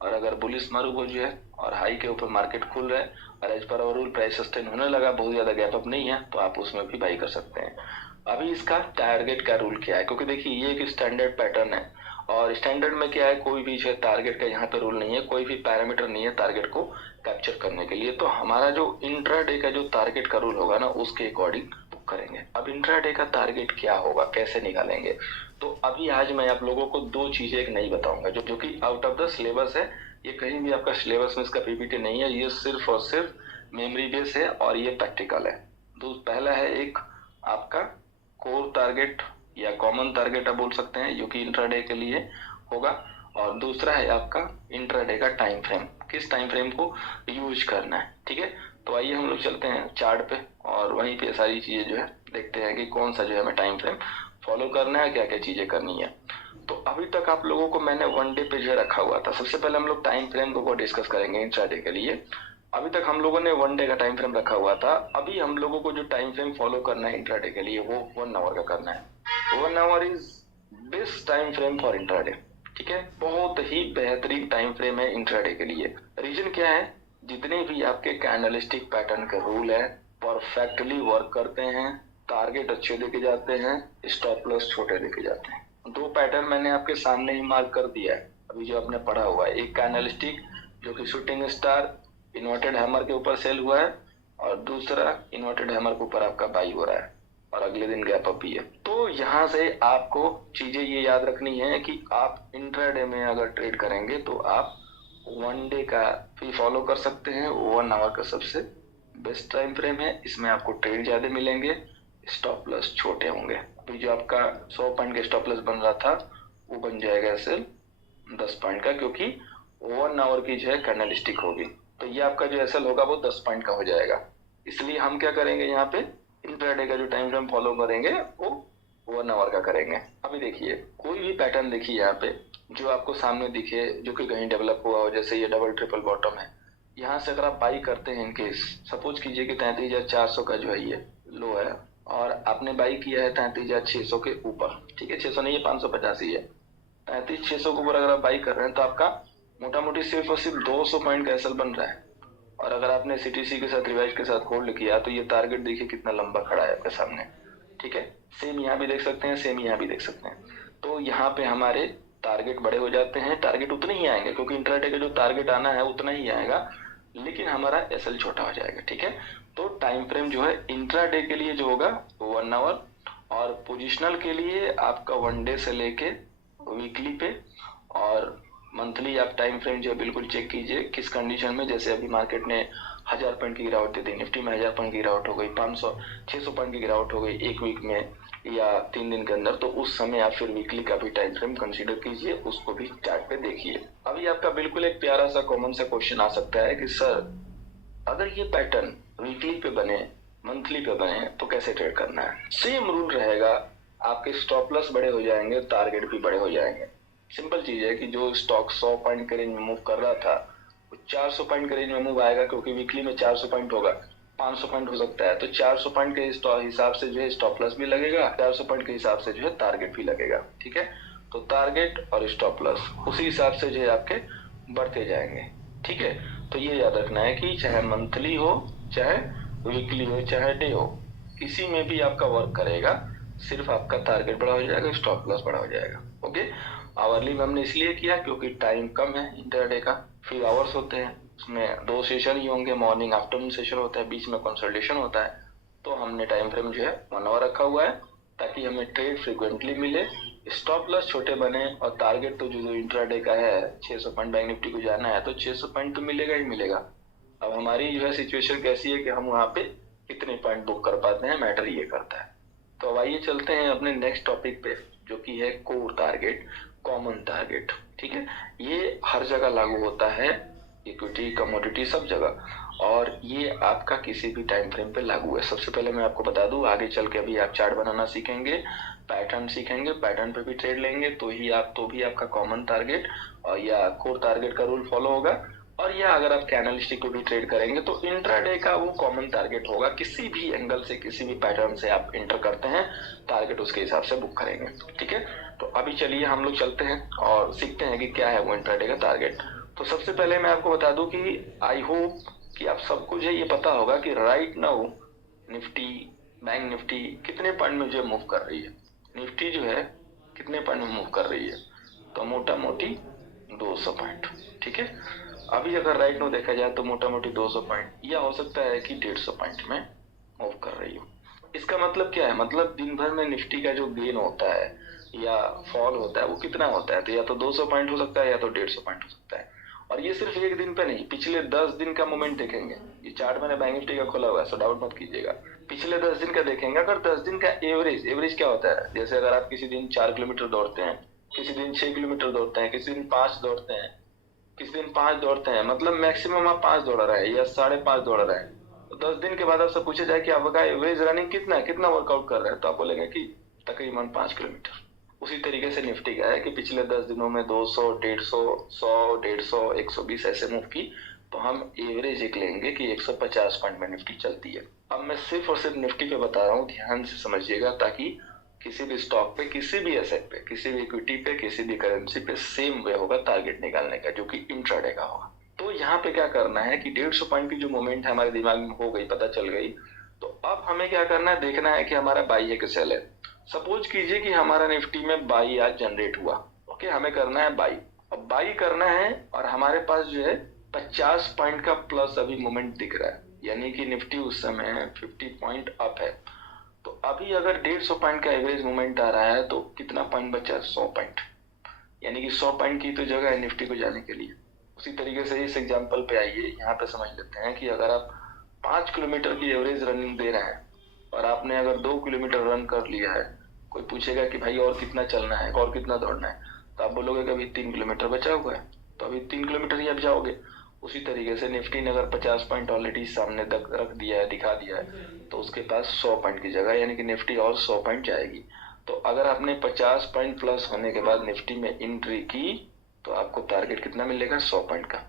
और अगर बुलिश मारू वो जो है और हाई के ऊपर मार्केट खुल रहा है और as per hour rule price sustain होने लगा, बहुत ज्यादा गैप अप नहीं है, तो आप उसमें भी बाई कर सकते हैं। अभी इसका टारगेट का रूल क्या है, क्योंकि देखिए ये एक स्टैंडर्ड पैटर्न है और स्टैंडर्ड में क्या है, कोई भी जो टारगेट का यहाँ पे रूल नहीं है, कोई भी पैरामीटर नहीं है टारगेट को कैप्चर करने के लिए। तो हमारा जो इंट्राडे का जो टारगेट का रूल होगा ना, उसके अकॉर्डिंग बुक करेंगे। अब इंट्राडे का टारगेट क्या होगा, कैसे निकालेंगे, तो अभी आज मैं आप लोगों को दो चीजें एक नई बताऊंगा जो कि आउट ऑफ द सिलेबस है। ये कहीं भी आपका सिलेबस में इसका पीपीटी नहीं है, ये सिर्फ और सिर्फ मेमोरी बेस है और ये प्रैक्टिकल है। तो पहला है एक आपका कोर टारगेट या कॉमन टारगेट आप बोल सकते हैं, जो कि इंट्राडे के लिए होगा। और दूसरा है आपका इंट्राडे का टाइम फ्रेम, किस टाइम फ्रेम को यूज करना है। ठीक है, तो आइए हम लोग चलते हैं चार्ट पे और वहीं पे सारी चीजें जो है देखते हैं कि कौन सा जो है हमें टाइम फ्रेम फॉलो करना है, क्या क्या चीजें करनी है। तो अभी तक आप लोगों को मैंने वन डे पे जो रखा हुआ था। सबसे पहले हम लोग टाइम फ्रेम को डिस्कस करेंगे इंट्राडे के लिए। अभी तक हम लोगों ने वन डे का टाइम फ्रेम रखा हुआ था, अभी हम लोगों को जो टाइम फ्रेम फॉलो करना है इंट्राडे के लिए वो 1 आवर का करना है। 1 our is best time frame for intraday. ठीक है, बहुत ही बेहतरीन टाइम फ्रेम है इंट्राडे के लिए। रीजन क्या है, जितने भी आपके कैंडलस्टिक पैटर्न के रूल है परफेक्टली वर्क करते हैं, टारगेट अच्छे देके जाते हैं, स्टॉप लॉस छोटे देके जाते हैं। दो पैटर्न मैंने आपके सामने ही मार्क कर दिया है अभी जो आपने पढ़ा हुआ है, एक कैंडलस्टिक जो कि शूटिंग स्टार इन्वर्टेड हैमर के ऊपर सेल हुआ है और दूसरा इन्वर्टेड हैमर के ऊपर आपका बाई हो रहा है और अगले दिन गैप अप भी है। तो यहाँ से आपको चीजें ये याद रखनी है कि आप इंट्राडे में अगर ट्रेड करेंगे तो आप वन डे का भी फॉलो कर सकते हैं। 1 आवर का सबसे बेस्ट टाइम फ्रेम है, इसमें आपको ट्रेड ज्यादा मिलेंगे, स्टॉप लॉस छोटे होंगे। अभी जो आपका 100 पॉइंट का स्टॉप लॉस बन रहा था वो बन जाएगा सिर्फ 10 पॉइंट का, क्योंकि 1 आवर की जो है कैंडलस्टिक होगी। तो ये आपका जो एसएल होगा वो 10 पॉइंट का हो जाएगा। इसलिए हम क्या करेंगे, यहाँ पे इंट्राडे का जो टाइम फ्रेम फॉलो करेंगे वो 1 आवर का करेंगे। अभी देखिए कोई भी पैटर्न देखिए यहाँ पे जो आपको सामने दिखे जो कि कहीं डेवलप हुआ हो, जैसे ये डबल ट्रिपल बॉटम है, यहाँ से अगर आप बाई करते हैं इनकेस, सपोज कीजिए कि 33,400 का जो है ये लो है और आपने बाई किया है 33,600 के ऊपर। ठीक है, 600 नहीं है 550 ही है। 33,600 के ऊपर अगर आप बाई कर रहे हैं तो आपका मोटा मोटी सिर्फ और सिर्फ 200 पॉइंट का एसएल बन रहा है। और अगर आपने सीटीसी के साथ रिवाइज के साथ होल्ड किया तो ये टारगेट देखिए कितना लंबा खड़ा है आपके सामने। ठीक है, सेम यहाँ भी देख सकते हैं, सेम यहाँ भी देख सकते हैं। तो यहाँ पे हमारे टारगेट बड़े हो जाते हैं, टारगेट उतने ही आएंगे क्योंकि इंट्राडे का जो टारगेट आना है उतना ही आएगा, लेकिन हमारा एसएल छोटा हो जाएगा। ठीक है, तो टाइम फ्रेम जो है इंट्राडे के लिए जो होगा 1 आवर और पोजिशनल के लिए आपका वन डे से लेके वीकली पे और मंथली आप टाइम फ्रेम जो है बिल्कुल चेक कीजिए किस कंडीशन में। जैसे अभी मार्केट ने 1000 पॉइंट की गिरावट दी थी, निफ्टी में 1000 पॉइंट की गिरावट हो गई, 500-600 पॉइंट की गिरावट हो गई एक वीक में या 3 दिन के अंदर, तो उस समय आप फिर वीकली का भी टाइम फ्रेम कंसीडर कीजिए, उसको भी चार्ट पे देखिए। अभी आपका बिल्कुल एक प्यारा सा कॉमन सा क्वेश्चन आ सकता है कि सर अगर ये पैटर्न वीकली पे बने, मंथली पे बने तो कैसे ट्रेड करना है। सेम रूल रहेगा, आपके स्टॉप लॉस बड़े हो जाएंगे, टारगेट भी बड़े हो जाएंगे। सिंपल चीज है कि जो स्टॉक 100 पॉइंट के रेंज में मूव कर रहा था वो 400 पॉइंट के रेंज में मूव आएगा, क्योंकि वीकली में 400 पॉइंट होगा, 500 पॉइंट हो सकता है। तो 400 पॉइंट के हिसाब से जो है स्टॉप लॉस भी लगेगा, 400 पॉइंट के हिसाब से जो है टारगेट भी लगेगा। ठीक है, तो टारगेट और स्टॉप लॉस उसी हिसाब से जो है आपके बढ़ते जाएंगे। ठीक है, तो ये याद रखना है कि चाहे मंथली हो, चाहे वीकली हो, चाहे डे हो, किसी में भी आपका वर्क करेगा, सिर्फ आपका टारगेट बड़ा हो जाएगा, स्टॉप लॉस बड़ा हो जाएगा। ओके, आवरली में हमने इसलिए किया क्योंकि टाइम कम है इंटरडे का, फिर आवर्स होते हैं, उसमें 2 सेशन ही होंगे, मॉर्निंग आफ्टरनून सेशन होता है, बीच में कंसल्टेशन होता है। तो हमने टाइम फ्रेम जो है 1 आवर रखा हुआ है ताकि हमें ट्रेड फ्रिक्वेंटली मिले, स्टॉप लॉस छोटे बने और टारगेट तो जो इंट्राडे का है 600 पॉइंट बैंक निफ्टी को जाना है तो 600 पॉइंट तो मिलेगा ही मिलेगा। अब हमारी जो है सिचुएशन कैसी है कि हम वहाँ पे कितने पॉइंट बुक कर पाते हैं, मैटर ये करता है। तो अब आइए चलते हैं अपने नेक्स्ट टॉपिक पे जो कि है कोर टारगेट, कॉमन टारगेट। ठीक है, ये हर जगह लागू होता है, इक्विटी कमोडिटी सब जगह, और ये आपका किसी भी टाइम फ्रेम पे लागू है। सबसे पहले मैं आपको बता दूं, आगे चल के अभी आप चार्ट बनाना सीखेंगे, पैटर्न सीखेंगे, पैटर्न पे भी ट्रेड लेंगे तो भी आपका कॉमन टारगेट और या कोर टारगेट का रूल फॉलो होगा। और या अगर आप कैंडलस्टिक पे भी ट्रेड करेंगे तो इंट्राडे का वो कॉमन टारगेट होगा, किसी भी एंगल से किसी भी पैटर्न से आप इंटर करते हैं टारगेट उसके हिसाब से बुक करेंगे। ठीक है, तो अभी चलिए हम लोग चलते हैं और सीखते हैं कि क्या है वो इंट्राडे का टारगेट। तो सबसे पहले मैं आपको बता दूं कि आई होप कि आप सबको जो ये पता होगा कि right now Nifty, bank Nifty कितने पॉइंट में जो मूव कर रही है। निफ्टी जो है कितने पॉइंट में मूव कर रही है, तो मोटा मोटी 200 पॉइंट। ठीक है, अभी अगर राइट नाउ देखा जाए तो मोटा मोटी 200 पॉइंट, या हो सकता है कि 150 पॉइंट में मूव कर रही हो। इसका मतलब क्या है, मतलब दिन भर में निफ्टी का जो गेन होता है या फॉल होता है वो कितना होता है, तो या तो 200 पॉइंट हो सकता है या तो 150 पॉइंट हो सकता है। और ये सिर्फ एक दिन पे नहीं, पिछले 10 दिन का मोमेंट देखेंगे। ये चार्ट मैंने बैंक निफ्टी का खोला हुआ है, सो डाउट मत कीजिएगा। पिछले 10 दिन का देखेंगे, अगर 10 दिन का एवरेज क्या होता है, जैसे अगर आप किसी दिन 4 किलोमीटर दौड़ते हैं, किसी दिन 6 किलोमीटर दौड़ते हैं, किसी दिन 5 दौड़ते हैं, किसी दिन 5 दौड़ते हैं, मतलब मैक्सिमम आप 5 दौड़ रहे हैं या 5.5 दौड़ रहे हैं, तो 10 दिन के बाद आपसे पूछा जाए कि आपका एवरेज रनिंग कितना है, कितना वर्कआउट कर रहे हैं, तो आप बोलेंगे कि तकरीबन 5 किलोमीटर। उसी तरीके से निफ्टी का है कि पिछले 10 दिनों में 200, 150, 100, 150, 120 ऐसे मूव की, तो हम एवरेज एक लेंगे कि 150 पॉइंट में निफ्टी चलती है। अब मैं सिर्फ और सिर्फ निफ्टी पे बता रहा हूँ, ध्यान से समझिएगा, ताकि किसी भी स्टॉक पे, किसी भी एसेट पे, किसी भी इक्विटी पे, किसी भी करेंसी पे सेम वे होगा टारगेट निकालने का, जो कि इंट्राडे का होगा। तो यहाँ पे क्या करना है कि 150 पॉइंट की जो मूवमेंट है हमारे दिमाग में हो गई, पता चल गई, तो अब हमें क्या करना है, देखना है कि हमारा बाई है कि सेल है। सपोज कीजिए कि हमारा निफ्टी में बाई आज जनरेट हुआ, ओके, हमें करना है बाई। अब बाई करना है और हमारे पास जो है 50 पॉइंट का प्लस अभी मोमेंट दिख रहा है, यानी कि निफ्टी उस समय 50 पॉइंट अप है। तो अभी अगर 150 पॉइंट का एवरेज मोमेंट आ रहा है, तो कितना पॉइंट बचा, 100 पॉइंट, यानी कि 100 पॉइंट की तो जगह है निफ्टी को जाने के लिए। उसी तरीके से इस एग्जांपल पे आइए, यहाँ पे समझ लेते हैं कि अगर आप 5 किलोमीटर की एवरेज रनिंग दे रहे हैं और आपने अगर 2 किलोमीटर रन कर लिया है, कोई पूछेगा कि भाई और कितना चलना है, और कितना दौड़ना है, तो आप बोलोगे कि अभी 3 किलोमीटर बचा हुआ है, तो अभी 3 किलोमीटर ही आप जाओगे। उसी तरीके से निफ्टी ने अगर 50 पॉइंट ऑलरेडी सामने तक रख दिया है, दिखा दिया है, तो उसके पास 100 पॉइंट की जगह, यानी कि निफ्टी और 100 पॉइंट जाएगी। तो अगर आपने 50 पॉइंट प्लस होने के बाद निफ्टी में एंट्री की, तो आपको टारगेट कितना मिलेगा, 100 पॉइंट का।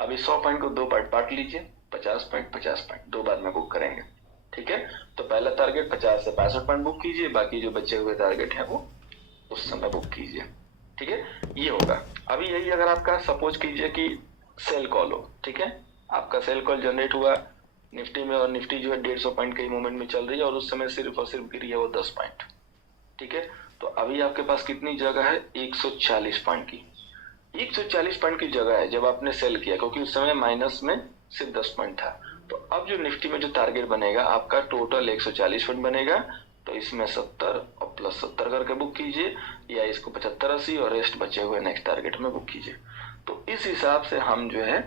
अभी 100 पॉइंट को 2 पार्ट बांट लीजिए, 50 पॉइंट 50 पॉइंट, 2 बार में बुक करेंगे। ठीक है, तो पहला टारगेट 50 से 65 पॉइंट बुक कीजिए, बाकी जो बचे हुए टारगेट है वो उस समय बुक कीजिए। ठीक है, ये होगा। अभी यही अगर आपका सपोज कीजिए कि सेल कॉल हो, ठीक है, आपका सेल कॉल जनरेट हुआ निफ्टी में और निफ्टी जो है 150 पॉइंट के मूवमेंट में चल रही है और उस समय सिर्फ और सिर्फ गिरी है वो 10 पॉइंट। ठीक है, तो अभी आपके पास कितनी जगह है, 140 पॉइंट की। 140 पॉइंट की जगह है जब आपने सेल किया, क्योंकि उस समय माइनस में सिर्फ 10 पॉइंट था। तो अब जो निफ्टी में जो टारगेट बनेगा आपका टोटल 140 पॉइंट बनेगा, तो इसमें 70 और प्लस 70 करके बुक कीजिए, या इसको 75, 80 और रेस्ट बचे हुए नेक्स्ट टारगेट में बुक कीजिए। तो इस हिसाब से हम जो है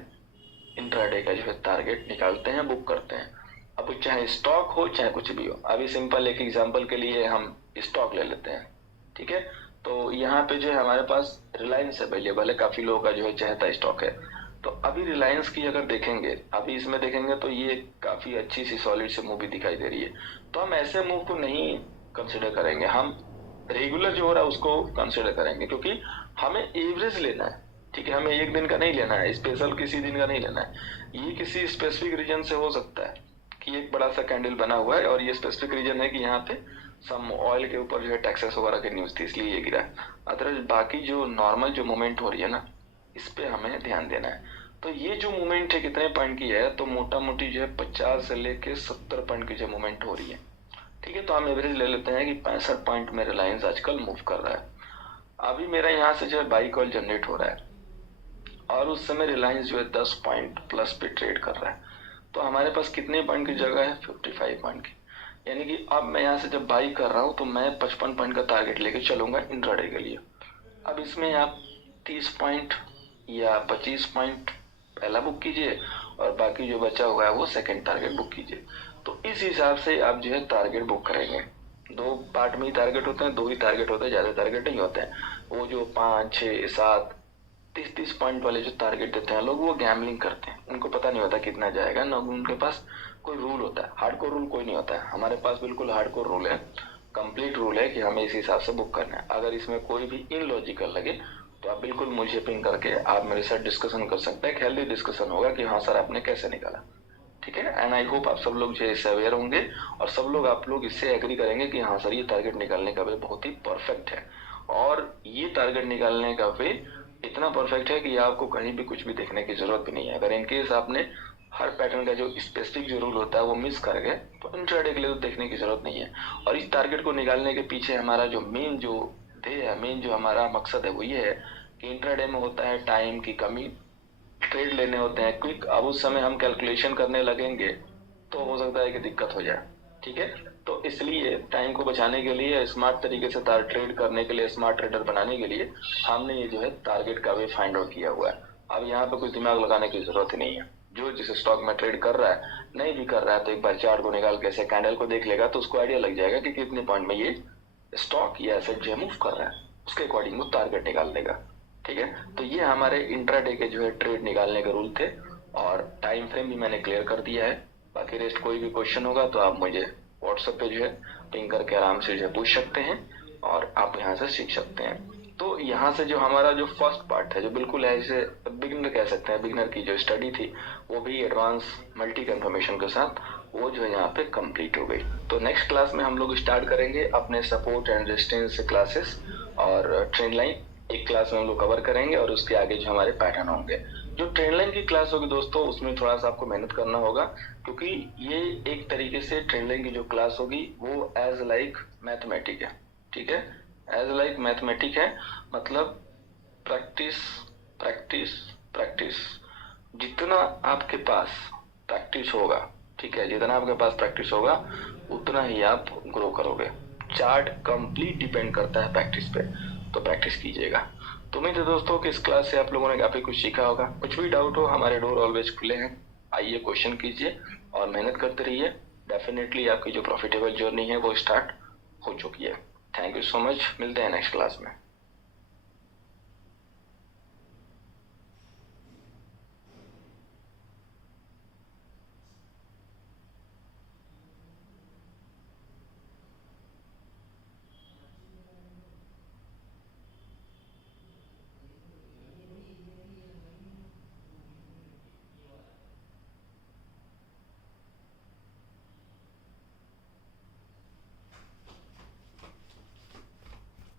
इंट्राडे का जो है टारगेट निकालते हैं, बुक करते हैं। अब चाहे स्टॉक हो चाहे कुछ भी हो, अभी सिंपल एक एग्जांपल के लिए हम स्टॉक ले लेते हैं। ठीक है, तो यहाँ पे जो है हमारे पास रिलायंस अवेलेबल है, काफी लोगों का जो है चहेता स्टॉक है। तो अभी रिलायंस की अगर देखेंगे, अभी इसमें देखेंगे तो ये काफी अच्छी सी सॉलिड से मूव भी दिखाई दे रही है। तो हम ऐसे मूव को नहीं कंसिडर करेंगे, हम रेगुलर जो हो रहा है उसको कंसिडर करेंगे, क्योंकि हमें एवरेज लेना है। ठीक है, हमें एक दिन का नहीं लेना है, स्पेशल किसी दिन का नहीं लेना है। ये किसी स्पेसिफिक रीजन से हो सकता है कि एक बड़ा सा कैंडल बना हुआ है और ये स्पेसिफिक रीजन है कि यहाँ पे सम ऑयल के ऊपर जो है टैक्सेस वगैरह की न्यूज थी, इसलिए ये गिरा। अदरवाइज बाकी जो नॉर्मल जो मूवमेंट हो रही है ना, इस पे हमें ध्यान देना है। तो ये जो मूवमेंट है कितने पॉइंट की है, तो मोटा मोटी जो है 50 से लेके 70 पॉइंट की जो मूवमेंट हो रही है। ठीक है, तो हम एवरेज ले लेते हैं कि 65 पॉइंट में रिलायंस आजकल मूव कर रहा है। अभी मेरा यहाँ से जो है बाई कॉल जनरेट हो रहा है और उस समय रिलायंस जो है 10 पॉइंट प्लस पे ट्रेड कर रहा है। तो हमारे पास कितने पॉइंट की जगह है, 55 पॉइंट की। यानी कि अब मैं यहाँ से जब बाई कर रहा हूँ तो मैं 55 पॉइंट का टारगेट लेके चलूंगा इंट्राडे के लिए। अब इसमें आप 30 पॉइंट या 25 पॉइंट पहला बुक कीजिए और बाकी जो बचा हुआ है वो सेकंड टारगेट बुक कीजिए। तो इस हिसाब से आप जो है टारगेट बुक करेंगे। 2 पार्ट में ही टारगेट होते हैं, 2 ही टारगेट होते हैं, ज्यादा टारगेट नहीं होते हैं। वो जो 5, 6, 7, 30 पॉइंट वाले जो टारगेट देते हैं लोग, वो गैम्बलिंग करते हैं, उनको पता नहीं होता कितना जाएगा ना, उनके पास कोई रूल होता है। हार्डकोर रूल कोई नहीं होता है, हमारे पास बिल्कुल हार्डकोर रूल है, कंप्लीट रूल है कि हमें इस हिसाब से बुक करना है। अगर इसमें कोई भी इनलॉजिकल लगे तो आप बिल्कुल मुझे पिंग करके आप मेरे साथ डिस्कशन कर सकते हैं। हेल्दी डिस्कशन होगा कि हाँ सर आपने कैसे निकाला। ठीक है, एंड आई होप आप सब लोग जो है इससे अवेयर होंगे और सब लोग आप लोग इससे एग्री करेंगे कि हाँ सर ये टारगेट निकालने का वे बहुत ही परफेक्ट है और ये टारगेट निकालने का वे इतना परफेक्ट है कि आपको कहीं भी कुछ भी देखने की जरूरत भी नहीं है। अगर इनकेस आपने हर पैटर्न का जो स्पेसिफिक जो रूल होता है वो मिस कर गए तो इंट्राडे के लिए तो देखने की जरूरत नहीं है। और इस टारगेट को निकालने के पीछे हमारा जो मेन जो ध्येय है, मेन जो हमारा मकसद है वो ये है कि इंट्राडे में होता है टाइम की कमी, ट्रेड लेने होते हैं क्विक। अब उस समय हम कैलकुलेशन करने लगेंगे तो हो सकता है कि दिक्कत हो जाए, ठीक है। तो इसलिए टाइम को बचाने के लिए, स्मार्ट तरीके से ट्रेड करने के लिए, स्मार्ट ट्रेडर बनाने के लिए हमने ये जो है टारगेट का वे फाइंड आउट किया हुआ है। अब यहाँ पे कुछ दिमाग लगाने की जरूरत ही नहीं है। जो जिस स्टॉक में ट्रेड कर रहा है, नहीं भी कर रहा है, तो एक बार चार्ट को निकाल के ऐसे कैंडल को देख लेगा तो उसको आइडिया लग जाएगा कि कितने पॉइंट में ये स्टॉक या एसेट जो है मूव कर रहा है, उसके अकॉर्डिंग वो टारगेट निकाल देगा, ठीक है। तो ये हमारे इंट्राडे के जो है ट्रेड निकालने के रूल थे और टाइम फ्रेम भी मैंने क्लियर कर दिया है। बाकी रेस्ट कोई भी क्वेश्चन होगा तो आप मुझे व्हाट्सएप पे जो है पिंग करके आराम से जो है पूछ सकते हैं और आप यहाँ से सीख सकते हैं। तो यहाँ से जो हमारा जो फर्स्ट पार्ट है, जो बिल्कुल ऐसे बिगिनर कह सकते हैं, बिगिनर की जो स्टडी थी वो भी एडवांस मल्टी कंफर्मेशन के साथ वो जो है यहाँ पे कंप्लीट हो गई। तो नेक्स्ट क्लास में हम लोग स्टार्ट करेंगे अपने सपोर्ट एंड रेजिस्टेंस क्लासेस और ट्रेंड लाइन एक क्लास में हम लोग कवर करेंगे और उसके आगे जो हमारे पैटर्न होंगे। जो ट्रेंड लाइन की क्लास होगी दोस्तों उसमें थोड़ा सा आपको मेहनत करना होगा, क्योंकि ये एक तरीके से ट्रेंड लाइन की जो क्लास होगी वो एज लाइक मैथमेटिक है, ठीक है। एज लाइक मैथमेटिक है, मतलब प्रैक्टिस प्रैक्टिस प्रैक्टिस। जितना आपके पास प्रैक्टिस होगा, ठीक है, जितना आपके पास प्रैक्टिस होगा उतना ही आप ग्रो करोगे। चार्ट कंप्लीट डिपेंड करता है प्रैक्टिस पे, तो प्रैक्टिस कीजिएगा। तो उम्मीद है दोस्तों कि इस क्लास से आप लोगों ने काफी कुछ सीखा होगा। कुछ भी डाउट हो हमारे डोर ऑलवेज खुले हैं, आइए क्वेश्चन कीजिए और मेहनत करते रहिए। डेफिनेटली आपकी जो प्रॉफिटेबल जर्नी है वो स्टार्ट हो चुकी है। थैंक यू सो मच, मिलते हैं नेक्स्ट क्लास में।